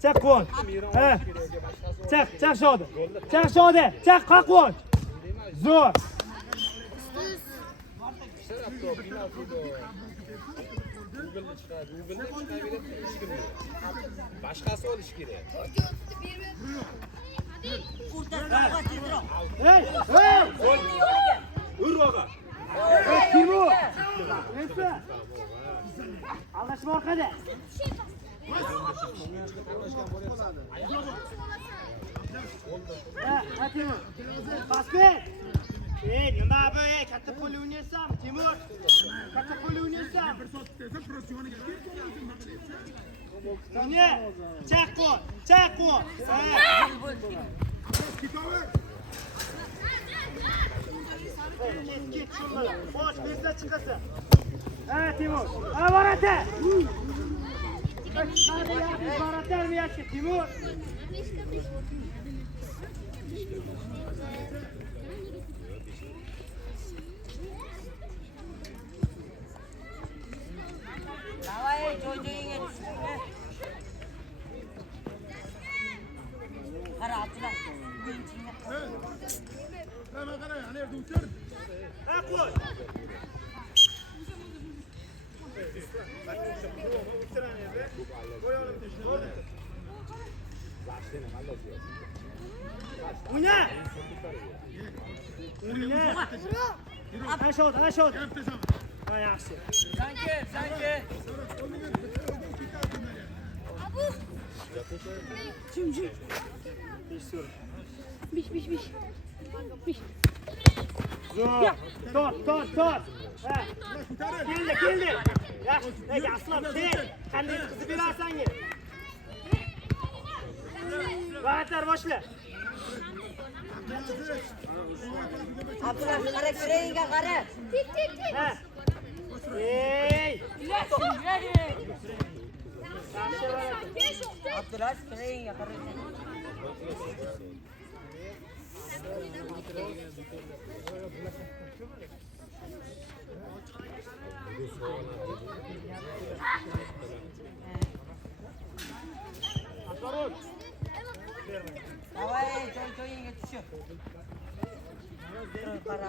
Chiq Quvonch. Ha. Chiq Shodi. Chiq Shodi. Chiq Quvonch. Zo'r. Başkası ol iş kerak. Hey! Ur baba. Timur. Neyse. Alışma orqada. Ha, Timur. Basket. Nima bu? Katta qo'l o'ynaysan, Timur. Katta qo'l o'ynaysan. Qani? Chaqo. Ket shunlar. Bosh bezla chiqasan. Ha, Timur. Ha, borata. Borata miyashka, Timur. Давай, joy-joyingga tushinglar. Qara, Abdullah. O'yinchinglar. Qara, ana yerda o'tir. Ha, qo'y. O'yna. Ana shot. Ha, yaxshi. Sanki. Jum. Bish. Zo'r. Tot. Ha. Keldi. Yaxshi. Aslan, sen qanday qizib berasan? Vaqtlar boshla. Abdullah, qara ko'rayinga qara. Ha. Ey! Abdullah, ko'rayinga qara. Давай, joy-joyingga tushib. Qara.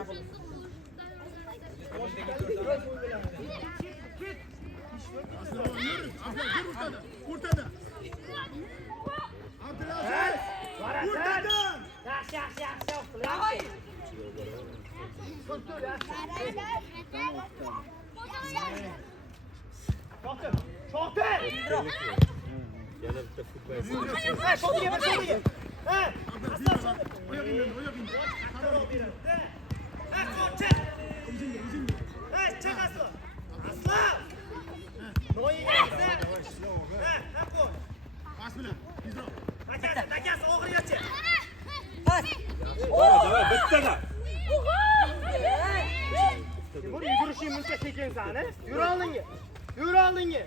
O'rtada. Abdulaziz. O'rtadan. Yaxshi. Давай. Shotir. Yana bitta futbol. Ha, shotiga. Ha. Aslan. Oyog'ingni. Ha, qo'cha. Ha, chiq Aslan. Noyiga. Ha, qo'y. Pas bilan. Tezroq. Takasi og'riyachi. Pas. Davay, bittada. Timur, yugurishing muncha sekinsan, ha? Yura oldinga.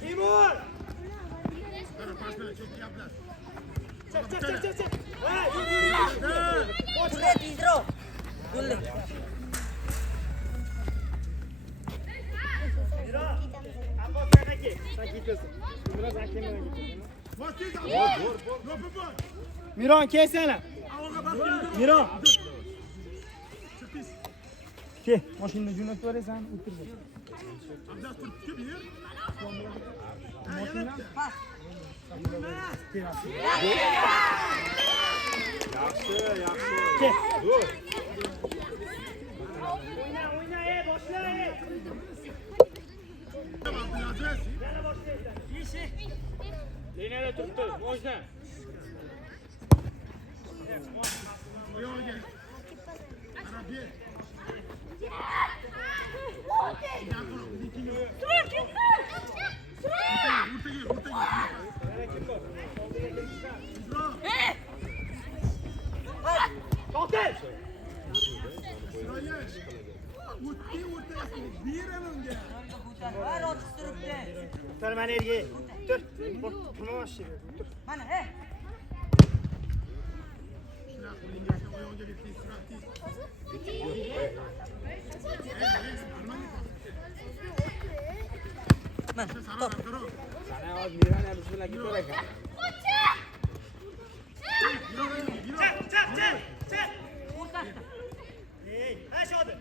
Timur! Pas bilan chekka gaplar. Chiq. Ha, yur. Turga tezroq. Yo'lli. Miro, Abbosga kel. Sen ketasan. Biroz akamaga ketasan. Bor tez. Bor. Miron, kelsana. Avvalga bas. Miron. Chiqis. Kel, mashinani jo'natib berasan, o'tir. Abdulaziz turib ber. Pas. Yaxshi. Kel. Zo'r. O'yna, boshla. Abdulaziz. Yana boshlaysan. Liniyada turibdi, mojna. Oyog'iga. Qarab ber. Shotir. Var otish turibdi. Tur mana yerga. Tur. Turma mashina. Tur. Mana, Oyog'iga tez. Osman. Sana Top. arkaro. Sana az Miran biz bilan gitar ekan. Çek. Ha Şadi.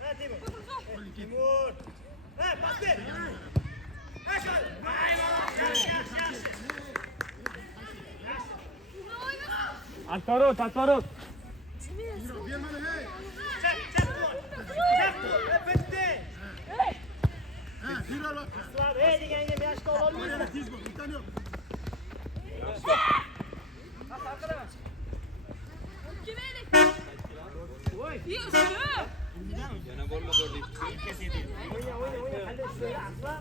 Ha Timur. Timur. Ha pas ver. Ha Şadi. Yaxshi. Altarot. Bermadi, hey. Çek. Bitti. Ha, zero bak. Aslan hey deganga yaşta ololmaysan. Oyna tez bo'l, bittani yo'q. Yana bo'lma bo'ldik. O'yna. Qanday ishlaydi Aslan?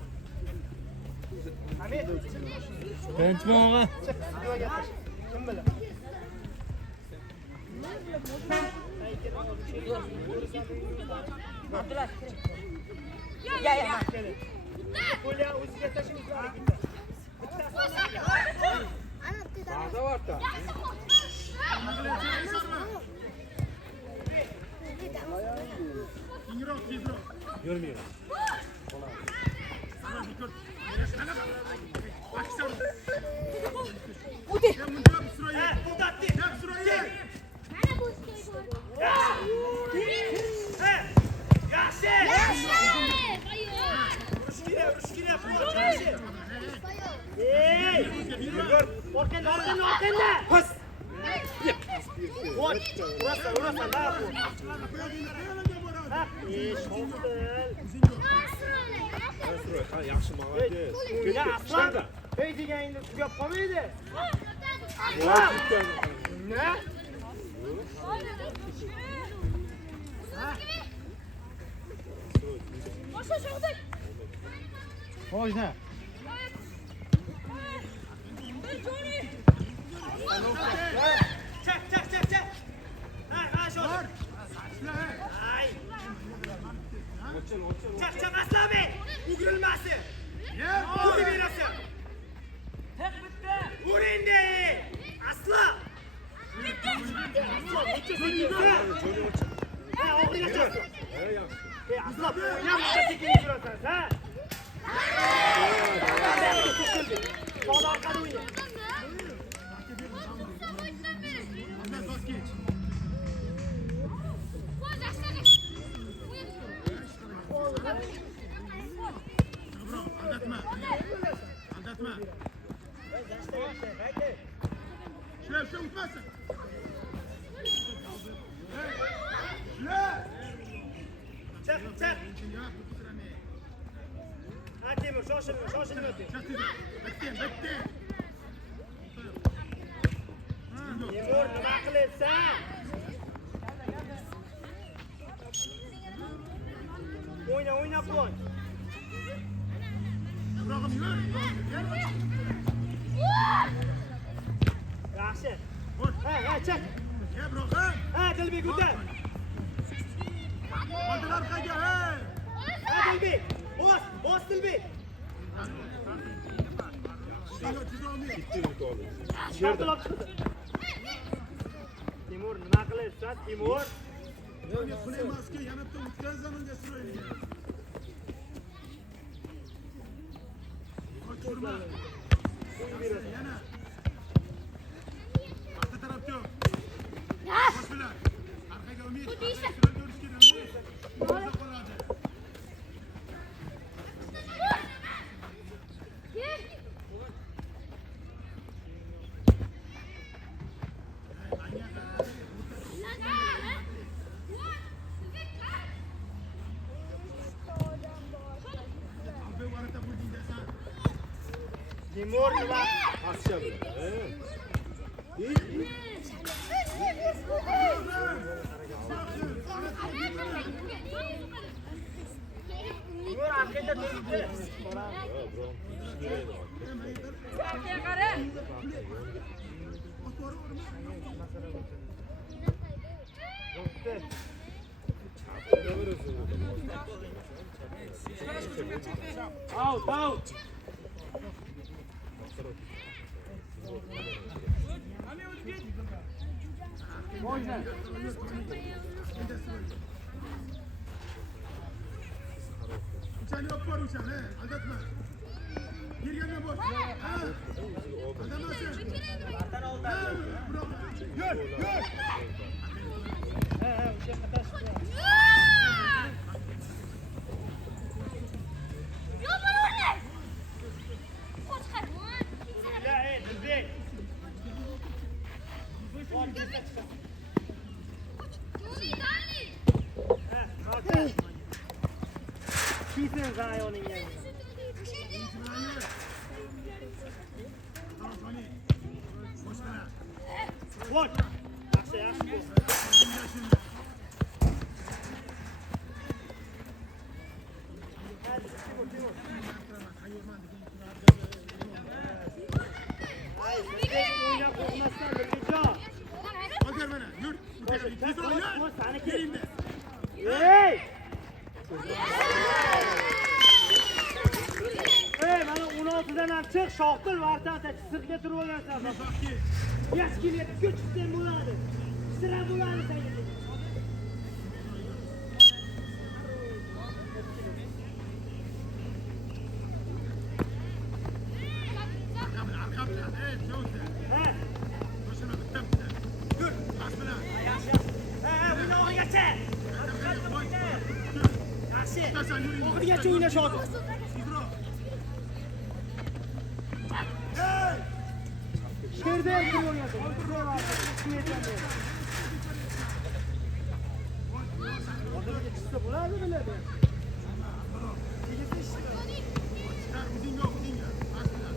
Hamid. Birinchi Chiq. Kim bilan? Abdullah. Ya. Qo'lya o'ziga tashlaymiz. Baza varta. Kengroq, tezroq. Yurmaydi. Sana bir ko'r. Aksar. O'ti. Ya buncha bisroy. Ha, qo'ldatdi. Ya bisroy. Yaxshi. Urush kerak, yaxshi. Ey! Yur. Orqanda. Pas. Urasan, da bu. Ha, shoqil. Ha, yaxshi молодец. Ya Aslan. Hey deganda tugab qolmaydi. Aslan. Ne? Ho'jna. Çek. Ha, şöyle. Ay. Çek Aslan Bey. Ugrulması. Bu birası. Vur indi. Aslan. Ha, oynayacaksın. Aslan oynamaya çekilmiş burası. Ha? Sol arkada oyna. Ahmet bas geç. Bravo, aldatma. Şuraya unutmazsın. Çek. Ha Timur, şoşun ötü. Bitti. Timur, nima qilyapsan? O'yna qo'y. Ibrahim yürü. Yaxshi. Vur. Ha, çek. İbrahim. Ha, Dilbek o'tar. Hadi arkaya hey. Ha, Dilbek. Bos Dilbek. Bitti oldu. Shartlab chiqdi. Timur, nima qilyapsan? Timur. Kuley maske yanıp da uçkan zamanda sırayla. Koç vurma. Yana. Arka tarafta yok. Koş bile. Arkaya Ümit. Sıra görüş geliyor. Bize kolayca. Abi varata buldun desen. Timur, nima? Asya bir. Timur arkada turibdi. Out. O'shani olib bor o'shani, aldatma. Yergandan bor. Ha. Aldamasin. Yur, yur. o'sha qatashdi. Ya, Dilbek. Kesin zayoning yani. Tamam, Tony. Boşlara. Vur. Yaxshi, yaxshi. Hadi, Timur, Timur. Ay, Dilbek o'ynab qo'ymasdan Dilbekjon. Qoldir mana, yur. Tez ol, yur. Saniki. Yeringda. Ey! Ey, mana 16dan ham chiq, shoqil vartata sirtga turib olasan. Baqki. Yaskiga ko'chishdan bo'ladi. Sira bo'ladi senga. Arqa bilan, Jose. Ha, Boshini bitta. Yur, bas bilan. yaxshi. Ha, o'yna o'g'ligacha. Yaxshi. O'g'ligacha o'yna shoqil. Sidro. Sherda turib olasan. Hozirga chiqsa bo'ladi biladi. Chiqar, o'zingga, o'zingga. Bas bilan.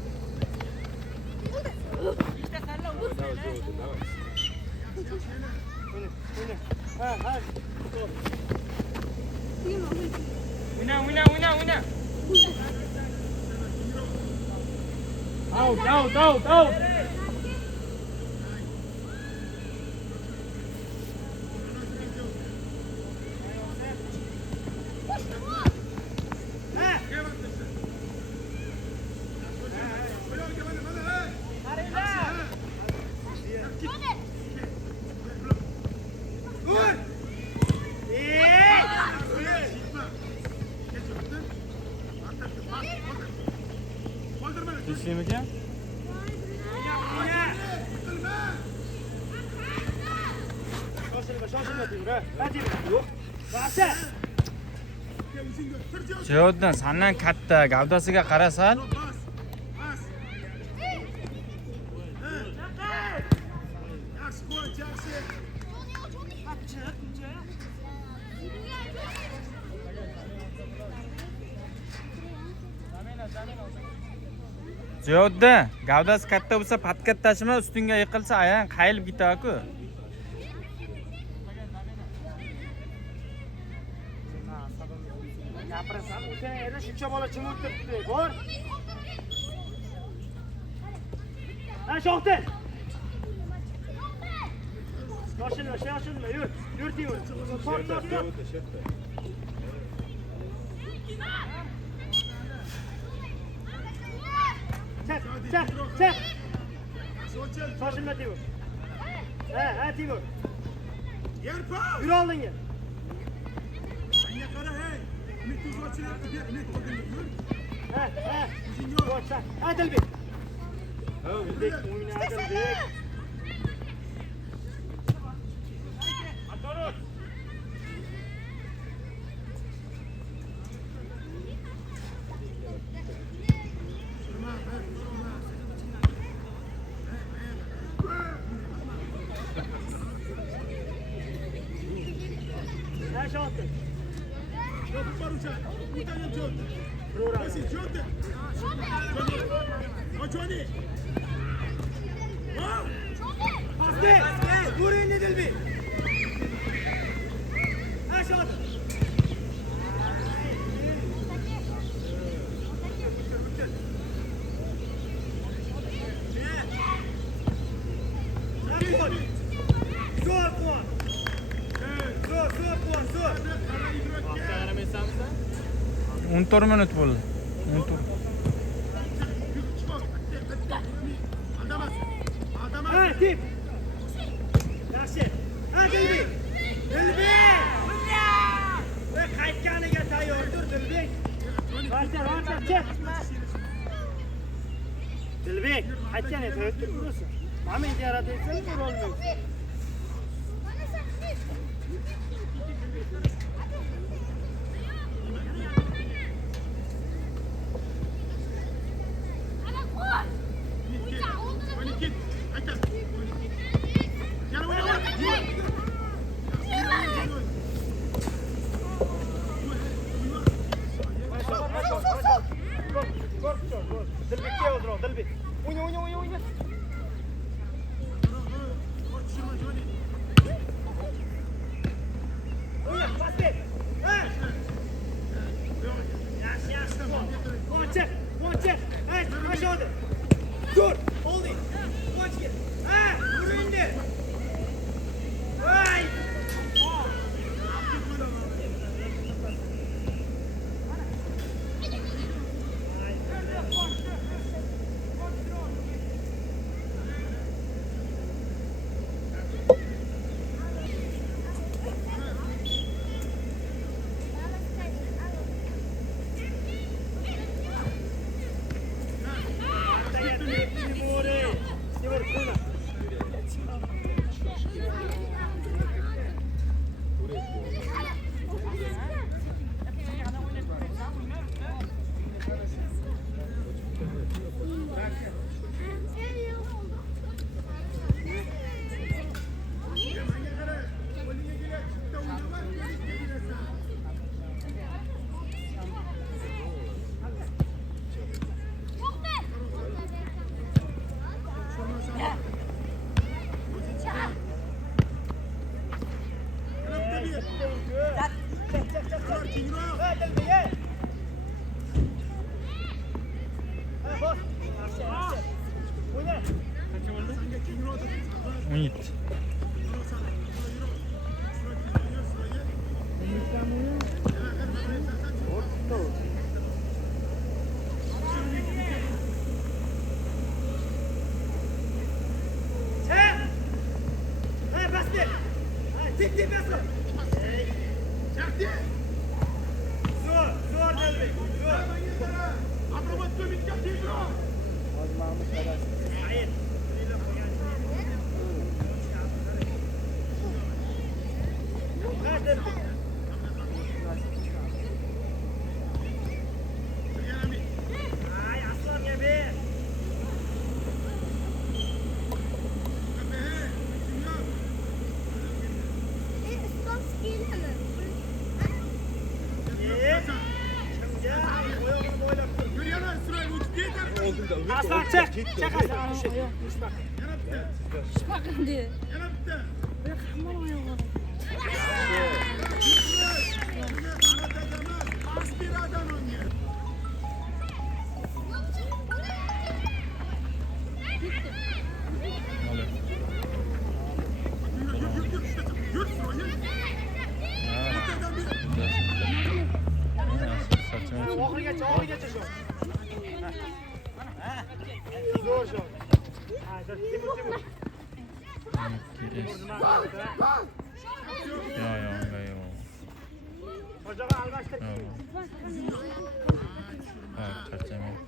O'yna. Ha, ha. O'yna. Out. Ha. Vur. Tushimikan? Shoshilma Timur. Ha, Timur. Yo'q. Barcha. Jihoddan sandan katta gavdasiga qarasan, Jihodda gavdasi katta bo'lsa, patkattashima ustingga yiqilsa, ayang qayilib ketadi-ku. Gapirasan, o'sha yerda shuncha bola jim o'tiribdi. Bor. Ha, shoqdir. Shoshilma, yur. Yur Timur. Sor. Çek. Shoshilma Timur. Ha, Timur. Yur oldinga. Menga qara, hey. Umid tuzuvchilarga ber, umid oldinga yur. Ha. O'zingga ol. Ha, Dilbek. Dilbek, o'yna Dilbek. Ha, shoqdir. Yopib bor o'sha. O'tayim Jota. Uraveradi. O'zi Jota. Joni. Ha? Pastga. Vur endi Dilbek. Ha, shoqdir. Zo'r qo'y. Zo'r. 14 minut bo'ldi. 14. Ha, Tim. Yaxshi. Ha, Dilbek. Qaytganiga tayyordir Dilbek. Aytgan edi, o'tib burası. Ama endi yarataysan, bir olmaydi. Dilbek'e o'zroq, Dilbek. O'yna. O'yna, pas ber. Ha! Yaxshi. Quvonchak. Hey, aşağıda. Dur, oldu. Quvonch kel. Ha, yur endi. Hay! Umid. Tik basın. Zor Dilbek. Hayır. Ay aslan gibi. Aslan çek aslan. Bakın diye. Oxirigacha shu. Zo'r shu. Ha, Timur. Yo. Hocaga almashtir. Ha, charchamayman.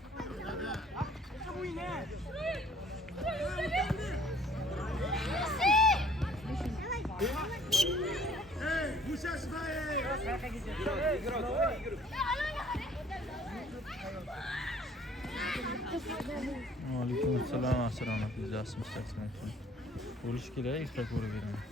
Aleyküm selam, assalomu alaykum. Yaxshimisiz? Ko'rish kerak, erta ko'rib beraman.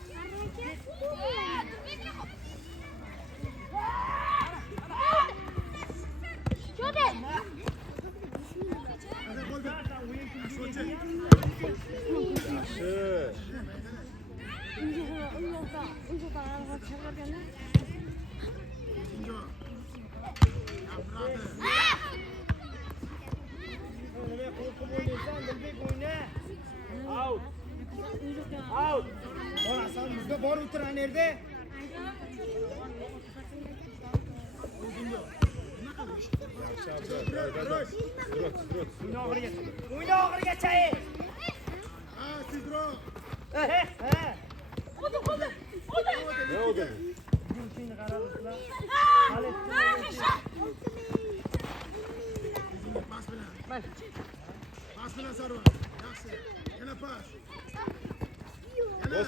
Out. Orasan bizde bor o'tiran yerda. O'yna oxirigacha. Ha, Sidro. Ne oldu? Pas bilan sarva. Yana pas. Yes.